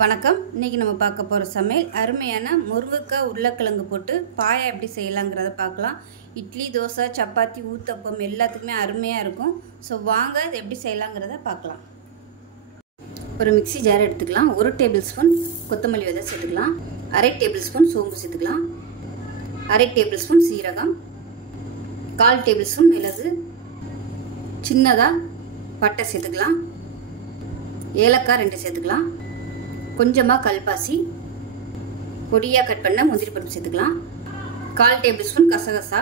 வணக்கம். இன்றைக்கி நம்ம பார்க்க போகிற சமையல் அருமையான முருங்கைக்காய் உருளைக்கிழங்கு போட்டு பாயா எப்படி செய்யலாங்கிறத பார்க்கலாம். இட்லி, தோசை, சப்பாத்தி, ஊத்தப்பம் எல்லாத்துக்குமே அருமையாக இருக்கும். ஸோ வாங்க இது எப்படி செய்யலாங்கிறத பார்க்கலாம். ஒரு மிக்ஸி ஜார் எடுத்துக்கலாம். 1 டேபிள் ஸ்பூன் கொத்தமல்லி விதை சேர்த்துக்கலாம். 1/2 டேபிள் ஸ்பூன் சோம்பு சேர்த்துக்கலாம். 1/2 டேபிள் ஸ்பூன் சீரகம், 1/4 டேபிள் ஸ்பூன் மிளகு, சின்னதாக பட்டை சேர்த்துக்கலாம். ஏலக்காய் 2 சேர்த்துக்கலாம். கொஞ்சமாக கல்பாசி, பொடியாக கட் பண்ண முந்திரி பருப்பு சேர்த்துக்கலாம். 1/4 டேபிள் ஸ்பூன் கசகசா,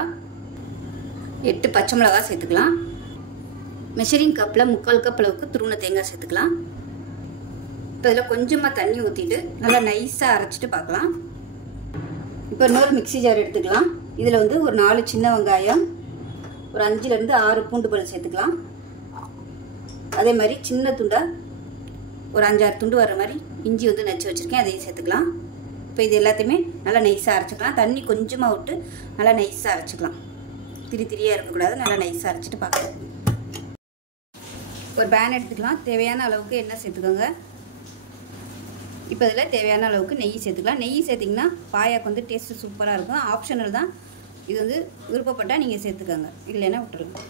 8 பச்சை மிளகாய் சேர்த்துக்கலாம். மெஷரிங் கப்பில் 3/4 கப் அளவுக்கு துருவன தேங்காய் சேர்த்துக்கலாம். இப்போ இதில் கொஞ்சமாக தண்ணி ஊற்றிட்டு நல்லா நைஸாக அரைச்சிட்டு பார்க்கலாம். இப்போ இன்னொரு மிக்ஸி ஜார் எடுத்துக்கலாம். இதில் ஒரு 4 சின்ன வெங்காயம், ஒரு 5லேருந்து 6 பூண்டு பல் சேர்த்துக்கலாம். அதே மாதிரி சின்ன துண்டாக ஒரு 5-6 துண்டு வர மாதிரி இஞ்சி நச்சு வச்சுருக்கேன், அதையும் சேர்த்துக்கலாம். இப்போ இது எல்லாத்தையுமே நல்லா நைஸாக அரைச்சிக்கலாம். தண்ணி கொஞ்சமாக விட்டு நல்லா நைஸாக அரைச்சிக்கலாம். திரியாக இருக்கக்கூடாது. நல்லா நைஸாக அரைச்சிட்டு பார்க்கலாம். ஒரு பேன் எடுத்துக்கலாம். தேவையான அளவுக்கு எண்ணெய் சேர்த்துக்கோங்க. இப்போ இதில் தேவையான அளவுக்கு நெய் சேர்த்துக்கலாம். நெய் சேர்த்திங்கன்னா பாயாக்கு டேஸ்ட்டு சூப்பராக இருக்கும். ஆப்ஷனல் தான். இது விருப்பப்பட்டால் நீங்கள் சேர்த்துக்கோங்க, இல்லைன்னா விட்டுருங்க.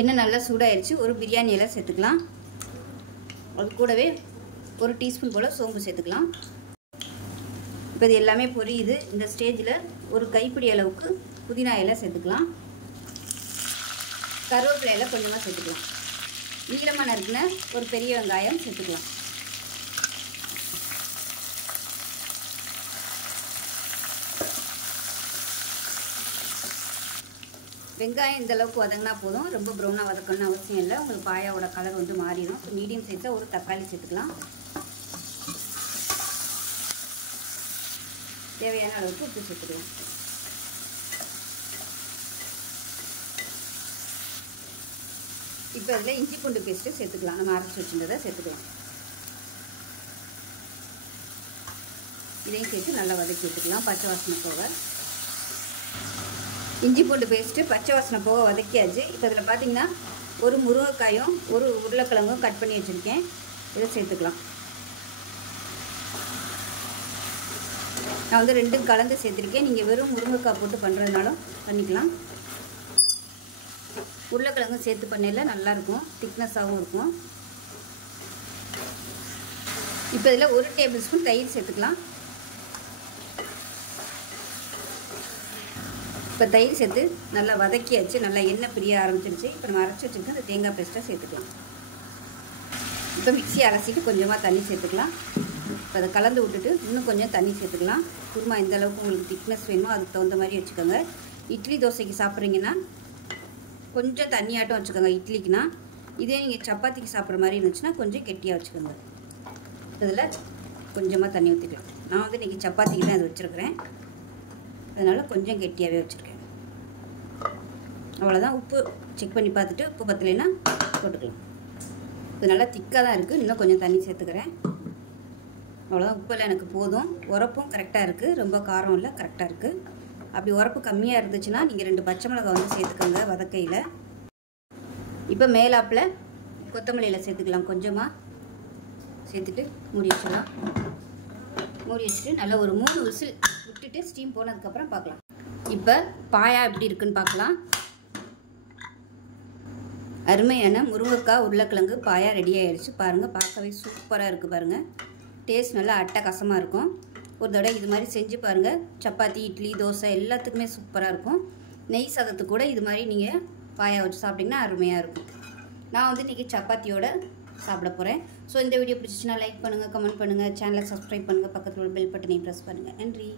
எண்ணெய் நல்லா சூடாகிடுச்சு. ஒரு பிரியாணி இலை சேர்த்துக்கலாம். அது கூடவே 1 டீஸ்பூன் போல் சோம்பு சேர்த்துக்கலாம். இப்போ இது எல்லாமே பொரியுது. இந்த ஸ்டேஜில் ஒரு கைப்பிடி அளவுக்கு புதினா இலை சேர்த்துக்கலாம். கருவேப்பிலை இலை கொஞ்சமாக சேர்த்துக்கலாம். நீளமாக நறுக்கின ஒரு பெரிய வெங்காயம் சேர்த்துக்கலாம். வெங்காயம் இந்த அளவுக்கு வதங்கினா போதும். ரொம்ப ப்ரௌனாக வதக்கணும்னு அவசியம் இல்லை. உங்களுக்கு பாயாவோட கலர் மாறிடும். இப்போ மீடியம் சைஸாக ஒரு தக்காளி சேர்த்துக்கலாம். தேவையான அளவுக்கு உப்பு சேர்த்துக்கலாம். இப்போ அதில் இஞ்சி பூண்டு பேஸ்ட்டு சேர்த்துக்கலாம். நம்ம அரைச்சி வச்சுருந்ததை சேர்த்துக்கலாம். இதையும் சேர்த்து நல்லா வதக்கி எடுத்துக்கலாம். பச்சை வாசனை போக இஞ்சி பூண்டு பேஸ்ட்டு பச்சை வாசனை போக வதக்கியாச்சு. இப்போ இதில் பார்த்தீங்கன்னா ஒரு முருங்கைக்காயும் ஒரு உருளைக்கிழங்கும் கட் பண்ணி வச்சுருக்கேன். இதை சேர்த்துக்கலாம். நான் 2 கலந்து சேர்த்துருக்கேன். நீங்கள் வெறும் முருங்கைக்காய் போட்டு பண்ணுறதுனாலும் பண்ணிக்கலாம். உருளைக்கிழங்கும் சேர்த்து பண்ணையில் நல்லாயிருக்கும், திக்னஸாகவும் இருக்கும். இப்போ இதில் 1 டேபிள் ஸ்பூன் தயிர் சேர்த்துக்கலாம். இப்போ தயிர் சேர்த்து நல்லா வதக்கியாச்சு. நல்லா எண்ணெய் பிரிய ஆரம்பிச்சிருச்சு. இப்போ நம்ம அரைச்சி வச்சுருக்க அந்த தேங்காய் பேஸ்ட்டை சேர்த்துக்கலாம். இப்போ மிக்ஸி அரைச்சிட்டு கொஞ்சமாக தண்ணி சேர்த்துக்கலாம். இப்போ அதை கலந்து விட்டுட்டு இன்னும் கொஞ்சம் தண்ணி சேர்த்துக்கலாம். குருமா எந்த அளவுக்கு உங்களுக்கு திக்னஸ் வேணுமோ அதுக்கு தகுந்த மாதிரி வச்சுக்கோங்க. இட்லி தோசைக்கு சாப்பிட்றீங்கன்னா கொஞ்சம் தண்ணியாட்டம் வச்சுக்கோங்க இட்லிக்குனா. இதே நீங்கள் சப்பாத்திக்கு சாப்பிட்ற மாதிரி இருந்துச்சுன்னா கொஞ்சம் கெட்டியாக வச்சுக்கோங்க. இதில் கொஞ்சமாக தண்ணி ஊற்றிக்கலாம். நான் இன்றைக்கி சப்பாத்திக்கு தான் இது வச்சுருக்கிறேன். அதனால் கொஞ்சம் கெட்டியாகவே வச்சுருக்கேன். அவ்வளோதான். உப்பு செக் பண்ணி பார்த்துட்டு உப்பு பத்தலைன்னா போட்டுக்கலாம். இது நல்லா திக்காக தான் இருக்குது. இன்னும் கொஞ்சம் தண்ணி சேர்த்துக்கிறேன். அவ்வளோதான். உப்பெல்லாம் எனக்கு போதும். உரப்பும் கரெக்டாக இருக்குது. ரொம்ப காரம் இல்லை, கரெக்டாக இருக்குது. அப்படி உரப்பு கம்மியாக இருந்துச்சுன்னா நீங்கள் 2 பச்சை மிளகாய் சேர்த்துக்கோங்க வதக்கையில். இப்போ மேலாப்பில் கொத்தமல்லியில் சேர்த்துக்கலாம். கொஞ்சமாக சேர்த்துட்டு மூடி வச்சிடலாம். மூடி வச்சுட்டு நல்லா ஒரு 3 விசில் விட்டுட்டு ஸ்டீம் போனதுக்கப்புறம் பார்க்கலாம். இப்போ பாயா எப்படி இருக்குன்னு பார்க்கலாம். அருமையான முருங்கைக்காய் உருளைக்கிழங்கு பாயா ரெடி ஆகிடுச்சு. பாருங்கள், பார்க்கவே சூப்பராக இருக்குது. பாருங்கள், டேஸ்ட் நல்லா அட்டகாசமாக இருக்கும். ஒரு தடவை இது மாதிரி செஞ்சு பாருங்கள். சப்பாத்தி, இட்லி, தோசை எல்லாத்துக்குமே சூப்பராக இருக்கும். நெய் சாதத்துக்கு கூட இது மாதிரி நீங்கள் பாயா வச்சு சாப்பிட்டிங்கன்னா அருமையாக இருக்கும். நான் இன்றைக்கி சப்பாத்தியோடு சாப்பிட போகிறேன். ஸோ இந்த வீடியோ பிடிச்சிச்சுன்னா லைக் பண்ணுங்கள், கமெண்ட் பண்ணுங்கள், சேனலை சப்ஸ்கிரைப் பண்ணுங்கள், பக்கத்தில் உள்ள பெல் பட்டனையும் ப்ரெஸ் பண்ணுங்கள். நன்றி.